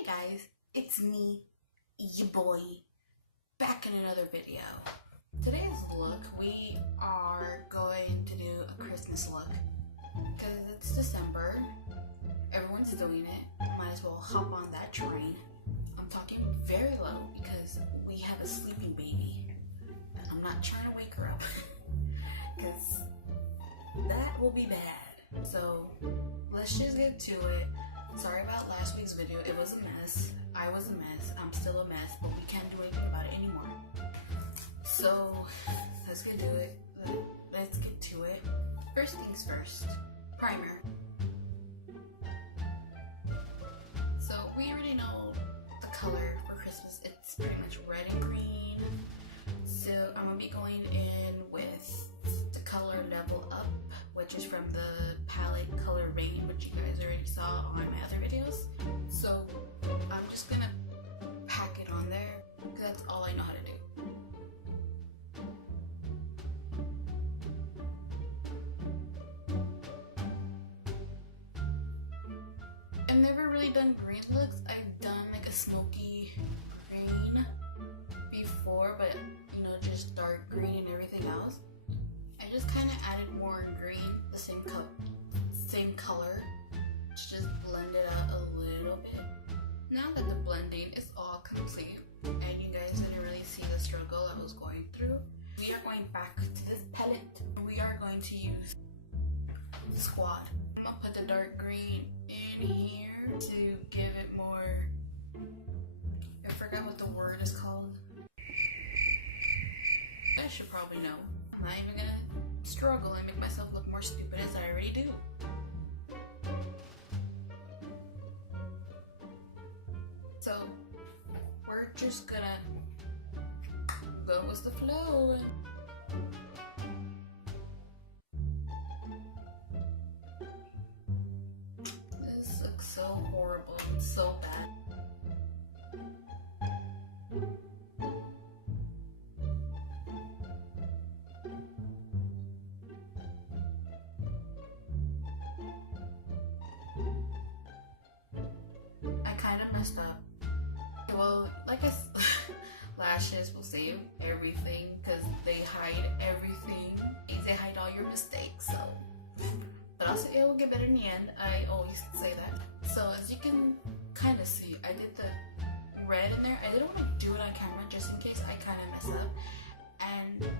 Hey guys, it's me, your boy, back in another video. Today's look, we are going to do a Christmas look because it's December. Everyone's doing it. Might as well hop on that train. I'm talking very low because we have a sleeping baby and I'm not trying to wake her up because that will be bad. So let's just get to it. Sorry about last week's video. It was a mess. I was a mess. I'm still a mess, but we can't do anything about it anymore. So let's get to it. Let's get to it. First things first. Primer. So we already know the color for Christmas. It's pretty much red and green. So I'm gonna be going in with the color Level Up, which is from the palette Color Rain, which you guys already saw on my other videos. So I'm just gonna pack it on there because that's all I know how to do. I've never really done green looks. I've done like a smoky green before, but you know, just dark green and everything else. I just kind of added more green, the same color, to just blend it out a little bit. Now that the blending is all complete, and you guys didn't really see the struggle I was going through, we are going back to this palette. We are going to use Squad. I'm gonna put the dark green in here to give it more, I forgot what the word is called. I should probably know. I'm not even gonna struggle and make myself look more stupid as I already do. So we're just gonna go with the flow. This looks so horrible and so bad. I kind of messed up. Well, like I lashes will save everything because they hide everything. They hide all your mistakes. So, but also it will get better in the end. I always say that. So as you can kind of see, I did the red in there. I didn't want to do it on camera just in case I kind of mess up and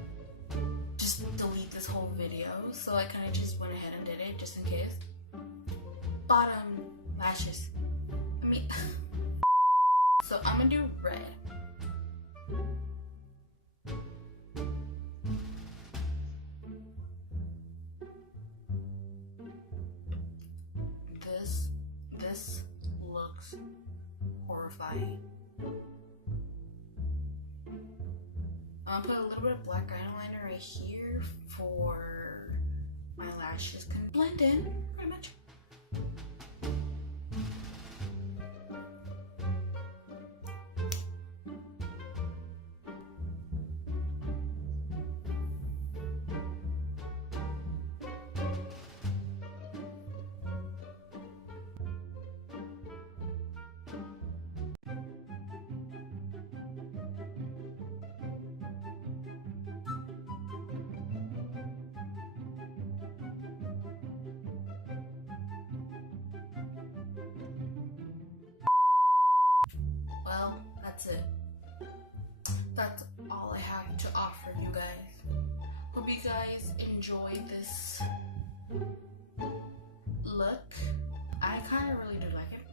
just delete this whole video. So I kind of just went ahead and did it just in case. Bottom lashes. So I'm gonna do red. This looks horrifying. I'm gonna put a little bit of black eyeliner right here for my lashes can blend in pretty much. Well, that's it. That's all I have to offer you guys. Hope you guys enjoyed this look. I kind of really do like it.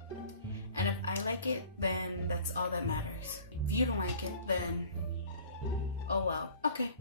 And if I like it, then that's all that matters. If you don't like it, then oh well. Okay.